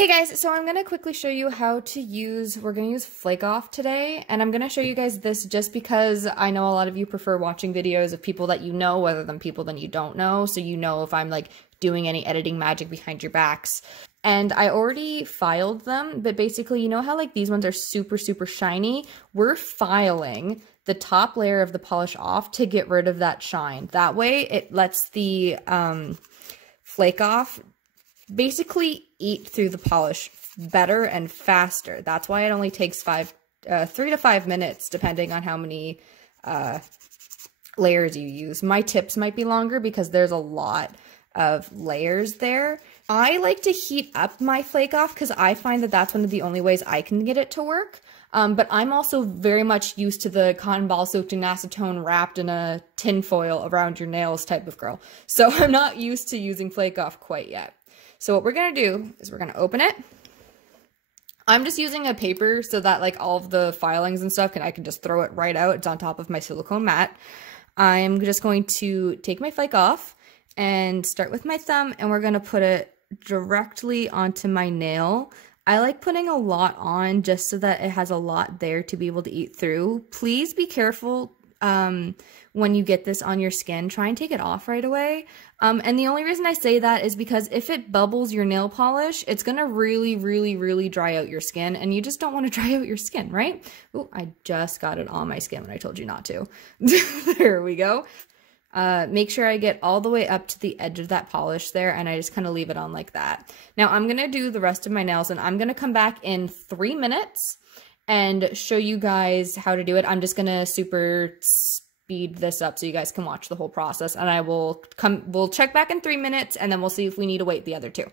Hey guys, so I'm going to quickly show you how to we're going to use Flake Off today, and I'm going to show you guys this just because I know a lot of you prefer watching videos of people that you know rather than people that you don't know, so you know if I'm like doing any editing magic behind your backs. And I already filed them, but basically you know how like these ones are super shiny? We're filing the top layer of the polish off to get rid of that shine. That way it lets the Flake Off basically eat through the polish better and faster. That's why it only takes 3 to 5 minutes depending on how many layers you use. My tips might be longer because there's a lot of layers there. I like to heat up my Flake Off because I find that that's one of the only ways I can get it to work. But I'm also very much used to the cotton ball soaked in acetone wrapped in a tin foil around your nails type of girl. So I'm not used to using Flake Off quite yet. So what we're going to do is we're going to open it. I'm just using a paper so that like all of the filings and stuff, I can just throw it right out. It's on top of my silicone mat. I'm just going to take my Flake Off and start with my thumb, and we're going to put it directly onto my nail. I like putting a lot on just so that it has a lot there to be able to eat through. Please be careful when you get this on your skin. Try and take it off right away. And the only reason I say that is because if it bubbles your nail polish, it's gonna really dry out your skin, and you just don't want to dry out your skin, right? Oh, I just got it on my skin when I told you not to. There we go. Make sure I get all the way up to the edge of that polish there, and I just kind of leave it on like that. Now I'm gonna do the rest of my nails, and I'm gonna come back in 3 minutes and show you guys how to do it. I'm just gonna super speed this up so you guys can watch the whole process, and we'll check back in 3 minutes, and then we'll see if we need to wait the other 2.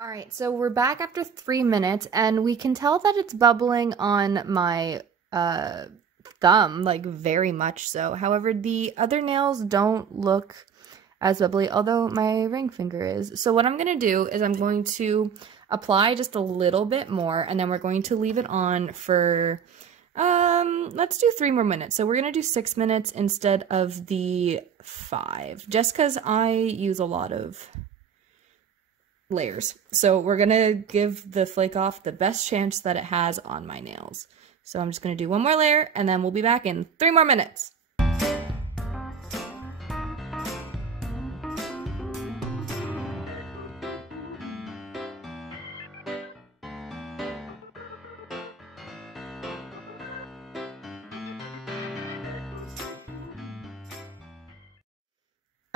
All right, so we're back after 3 minutes, and we can tell that it's bubbling on my thumb, like very much so. However, the other nails don't look as bubbly, although my ring finger is. So what I'm going to do is I'm going to apply just a little bit more, and then we're going to leave it on for, let's do 3 more minutes. So we're going to do 6 minutes instead of the 5, just because I use a lot of layers. So we're gonna give the Flake Off the best chance that it has on my nails. So I'm just gonna do 1 more layer, and then we'll be back in 3 more minutes.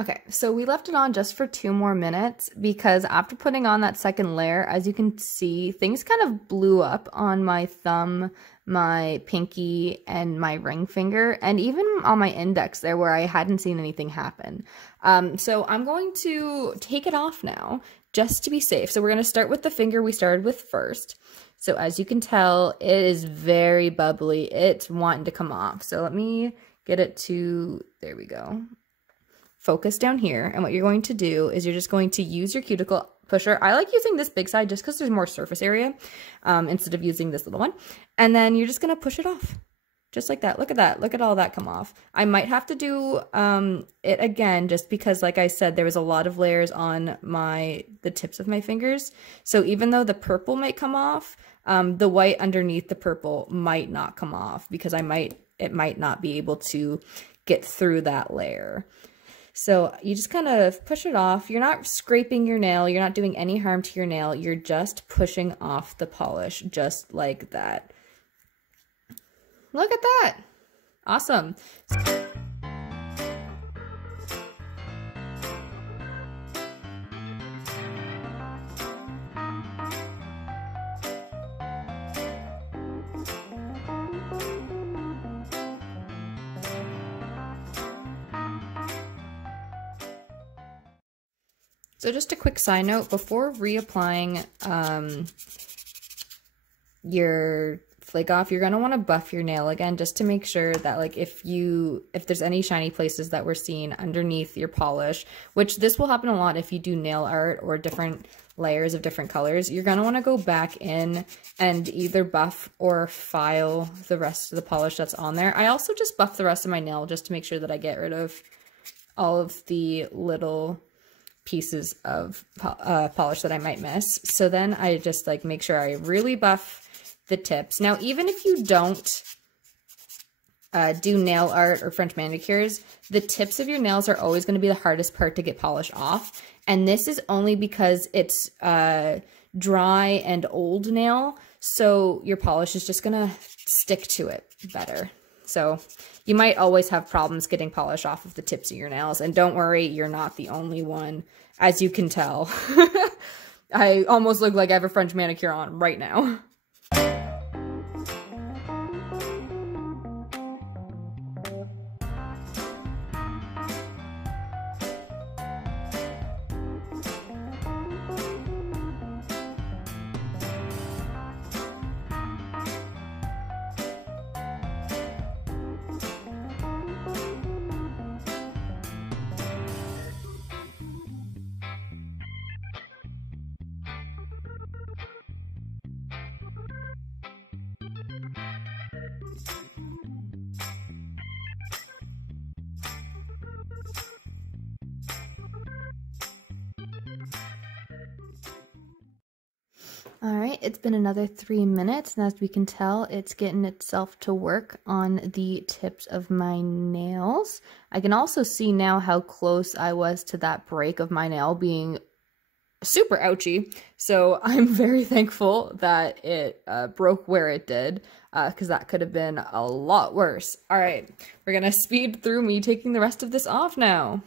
Okay, so we left it on just for 2 more minutes because after putting on that second layer, as you can see, things kind of blew up on my thumb, my pinky, and my ring finger, and even on my index there where I hadn't seen anything happen. So I'm going to take it off now just to be safe. So we're going to start with the finger we started with first. So as you can tell, it is very bubbly. It's wanting to come off. So let me get it to, there we go. Focus down here, and what you're going to do is you're just going to use your cuticle pusher. I like using this big side just because there's more surface area instead of using this little one. And then you're just going to push it off just like that. Look at that. Look at all that come off. I might have to do it again just because, like I said, there was a lot of layers on the tips of my fingers. So even though the purple might come off, the white underneath the purple might not come off because it might not be able to get through that layer. So you just kind of push it off. You're not scraping your nail. You're not doing any harm to your nail. You're just pushing off the polish just like that. Look at that. Awesome. So just a quick side note, before reapplying your Flake Off, you're going to want to buff your nail again just to make sure that like if there's any shiny places that we're seeing underneath your polish, which this will happen a lot if you do nail art or different layers of different colors, you're going to want to go back in and either buff or file the rest of the polish that's on there. I also just buff the rest of my nail just to make sure that I get rid of all of the little pieces of polish that I might miss. So then I just like make sure I really buff the tips. Now, even if you don't do nail art or French manicures, the tips of your nails are always going to be the hardest part to get polish off. And this is only because it's dry and old nail, so your polish is just going to stick to it better. So you might always have problems getting polish off of the tips of your nails. And don't worry, you're not the only one, as you can tell. I almost look like I have a French manicure on right now. All right, it's been another 3 minutes, and as we can tell, it's getting itself to work on the tips of my nails. I can also see now how close I was to that break of my nail being super ouchy, so I'm very thankful that it broke where it did, because that could have been a lot worse. All right, we're gonna speed through me taking the rest of this off now.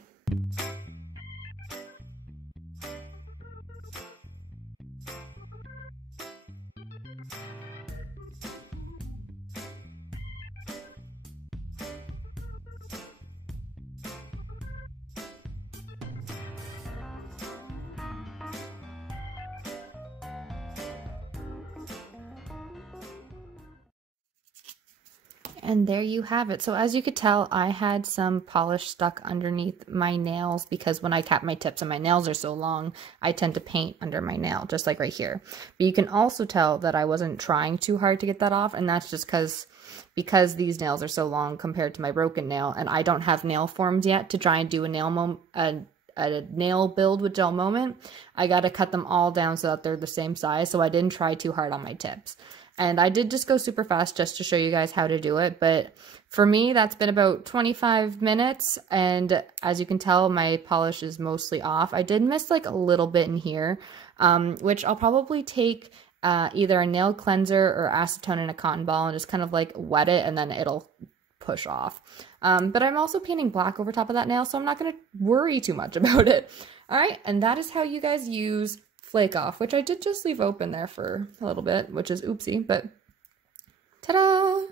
And there you have it. So as you could tell, I had some polish stuck underneath my nails because when I tap my tips and my nails are so long, I tend to paint under my nail, just like right here. But you can also tell that I wasn't trying too hard to get that off, and that's just because these nails are so long compared to my broken nail, and I don't have nail forms yet to try and do a nail build with GelMoment. I got to cut them all down so that they're the same size, so I didn't try too hard on my tips. And I did just go super fast just to show you guys how to do it. But for me, that's been about 25 minutes. And as you can tell, my polish is mostly off. I did miss like a little bit in here, which I'll probably take either a nail cleanser or acetone in a cotton ball and just kind of like wet it, and then it'll push off. But I'm also painting black over top of that nail, so I'm not going to worry too much about it. All right, and that is how you guys use Flake Off, which I did just leave open there for a little bit, which is oopsie, but ta-da!